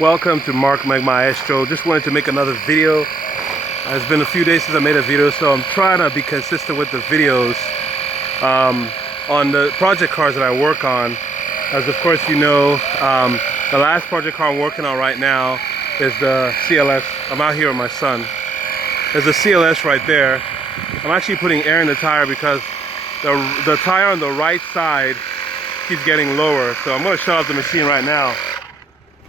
Welcome to Mark Maestro. Just wanted to make another video. It's been a few days since I made a video, so I'm trying to be consistent with the videos on the project cars that I work on. As of course you know, the last project car I'm working on right now is the CLS. I'm out here with my son. There's a CLS right there. I'm actually putting air in the tire because the tire on the right side keeps getting lower. So I'm going to shut off the machine right now.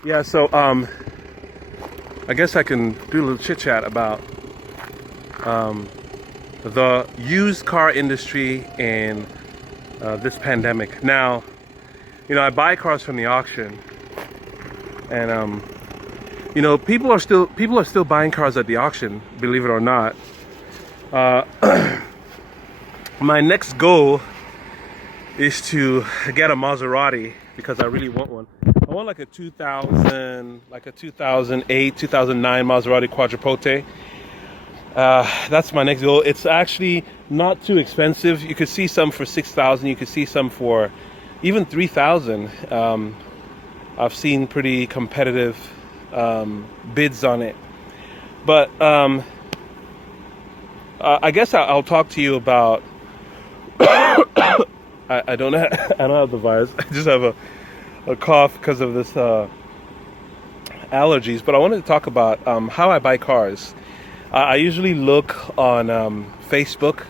Yeah, so I guess I can do a little chit chat about the used car industry in this pandemic. Now, you know, I buy cars from the auction, and you know, people are still buying cars at the auction, believe it or not. My next goal is to get a Maserati because I really want one. I want like a 2008, 2009 Maserati Quadrupote. That's my next goal. It's actually not too expensive. You could see some for 6,000. You could see some for even 3,000. I've seen pretty competitive bids on it. But I guess I'll talk to you about. I don't have the virus. I just have a cough because of this allergies. But I wanted to talk about how I buy cars. I usually look on Facebook.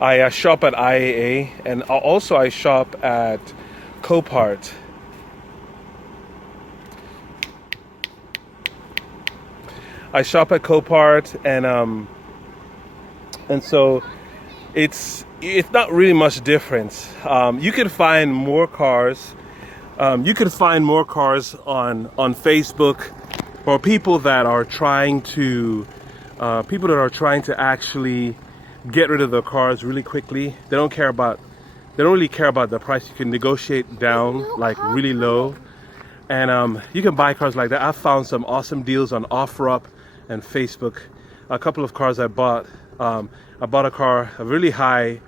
I shop at IAA, and also I shop at Copart. I shop at Copart, and so it's not really much difference. You can find more cars. You can find more cars on Facebook, or people that are trying to actually get rid of their cars really quickly. They don't really care about the price. You can negotiate down like really low, and you can buy cars like that. I found some awesome deals on OfferUp and Facebook. A couple of cars I bought. I bought a car, a really high,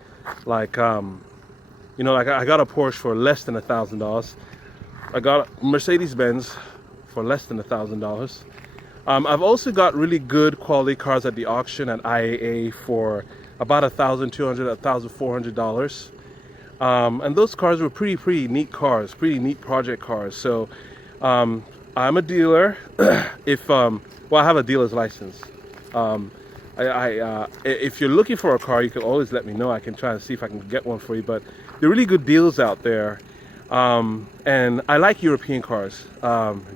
like you know, like I got a Porsche for less than $1,000. I got a Mercedes-Benz for less than $1,000. I've also got really good quality cars at the auction at IAA for about $1,200, $1,400. And those cars were pretty neat cars, pretty neat project cars. So I'm a dealer. Well, I have a dealer's license. If you're looking for a car, you can always let me know. I can try and see if I can get one for you. But there are really good deals out there. And I like European cars.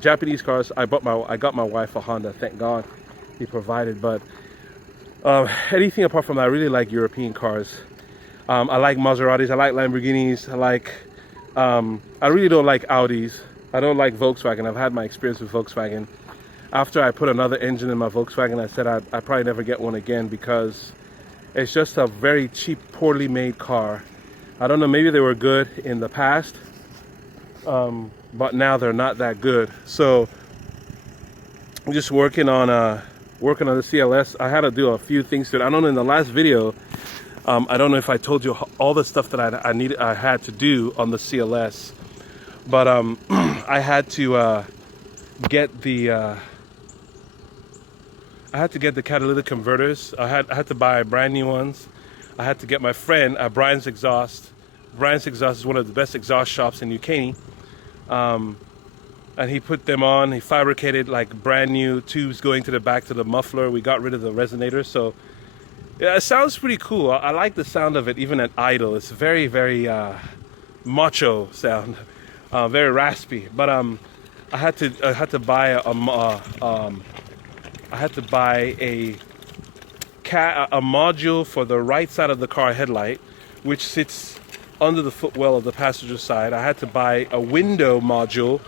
Japanese cars, I got my wife a Honda, thank God he provided. But anything apart from that, I really like European cars. I like Maseratis, I like Lamborghinis, I really don't like Audis. I don't like Volkswagen. I've had my experience with Volkswagen. After I put another engine in my Volkswagen, I said I'd probably never get one again because it's just a very cheap, poorly made car. I don't know, maybe they were good in the past, but now they're not that good. So I'm just working on the CLS. I had to do a few things to it. I don't know, in the last video, I don't know if I told you all the stuff that I had to do on the CLS, but I had to get the catalytic converters. I had to buy brand new ones. I had to get my friend Brian's Exhaust. Brian's Exhaust is one of the best exhaust shops in New Caney. And he put them on. He fabricated like brand new tubes going to the back to the muffler. We got rid of the resonator. So yeah, it sounds pretty cool. I like the sound of it even at idle. It's very macho sound, very raspy. But I had to buy a module for the right side of the car headlight, which sits under the footwell of the passenger side. I had to buy a window module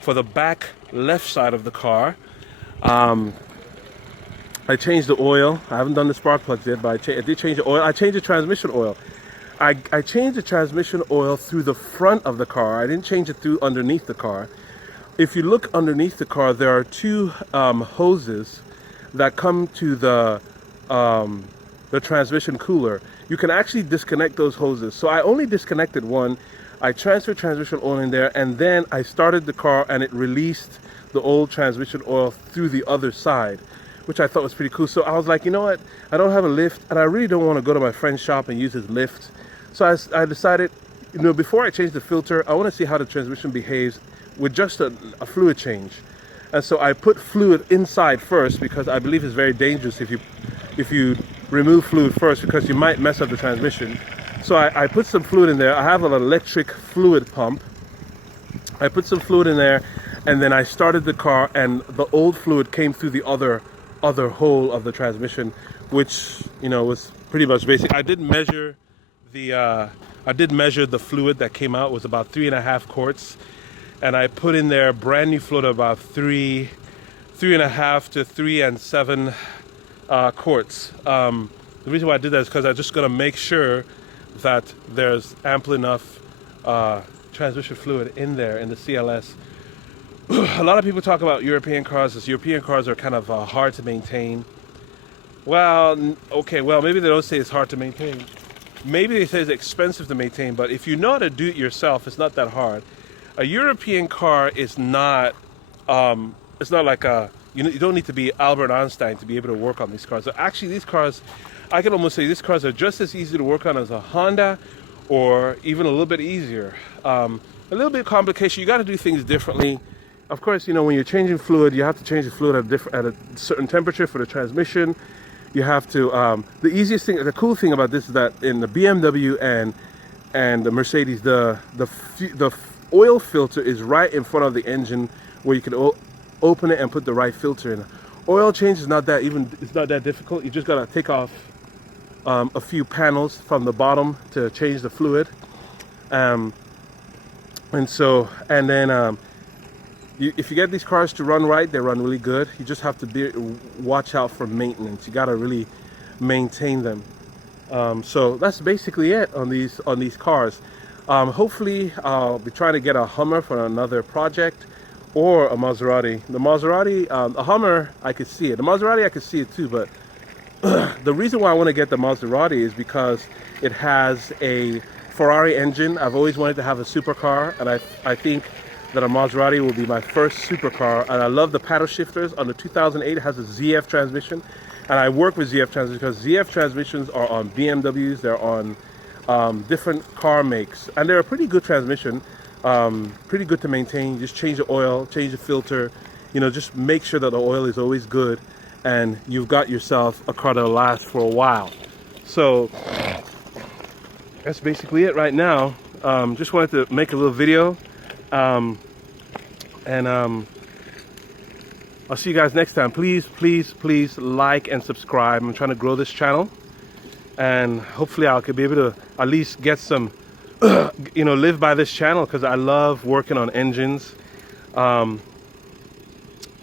for the back left side of the car. I changed the oil. I haven't done the spark plugs yet, but I did change the oil. I changed the transmission oil. I changed the transmission oil through the front of the car. I didn't change it through underneath the car. If you look underneath the car, there are two hoses that come to the transmission cooler. You can actually disconnect those hoses. So I only disconnected one. I transferred transmission oil in there, and then I started the car and it released the old transmission oil through the other side, which I thought was pretty cool. So I was like, you know what? I don't have a lift, and I really don't want to go to my friend's shop and use his lift. So I decided, you know, before I change the filter, I want to see how the transmission behaves with just a fluid change. And so I put fluid inside first, because I believe it's very dangerous if you remove fluid first, because you might mess up the transmission. So I put some fluid in there. I have an electric fluid pump. I put some fluid in there, and then I started the car, and the old fluid came through the other hole of the transmission, which, you know, was pretty much basic. I did measure the fluid that came out. It was about 3.5 quarts, and I put in there brand new fluid about 3.5 to 3 and 7 quarts. The reason why I did that is because I'm just going to make sure that there's ample enough transmission fluid in there in the CLS. A lot of people talk about European cars as European cars are kind of hard to maintain. Well, okay, well, maybe they don't say it's hard to maintain. Maybe they say it's expensive to maintain, but if you know how to do it yourself, it's not that hard. A European car is not, it's not like you don't need to be Albert Einstein to be able to work on these cars. So actually, these cars, I can almost say these cars are just as easy to work on as a Honda, or even a little bit easier. A little bit of complication, you got to do things differently. Of course, you know, when you're changing fluid, you have to change the fluid at a certain temperature for the transmission. You have to, the easiest thing, the cool thing about this is that in the BMW and the Mercedes, the oil filter is right in front of the engine, where you can open it and put the right filter in. Oil change is not that difficult. You just gotta take off a few panels from the bottom to change the fluid, and then if you get these cars to run right, they run really good. You just have to watch out for maintenance. You got to really maintain them. So that's basically it on these cars. Hopefully, I'll be trying to get a Hummer for another project, or a Maserati. The Maserati, a Hummer, I could see it. The Maserati, I could see it too. But the reason why I want to get the Maserati is because it has a Ferrari engine. I've always wanted to have a supercar, and I think that a Maserati will be my first supercar. And I love the paddle shifters. On the 2008, it has a ZF transmission, and I work with ZF transmissions because ZF transmissions are on BMWs, they're on different car makes, and they're a pretty good transmission, pretty good to maintain. Just change the oil, change the filter, you know, just make sure that the oil is always good, and you've got yourself a car that'll last for a while. So that's basically it right now. Just wanted to make a little video. I'll see you guys next time. Please like and subscribe. I'm trying to grow this channel, and hopefully I could be able to at least get some, you know, live by this channel, because I love working on engines, and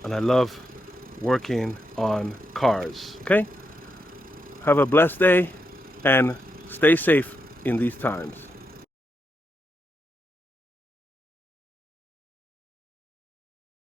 I love working on cars. Okay, have a blessed day and stay safe in these times.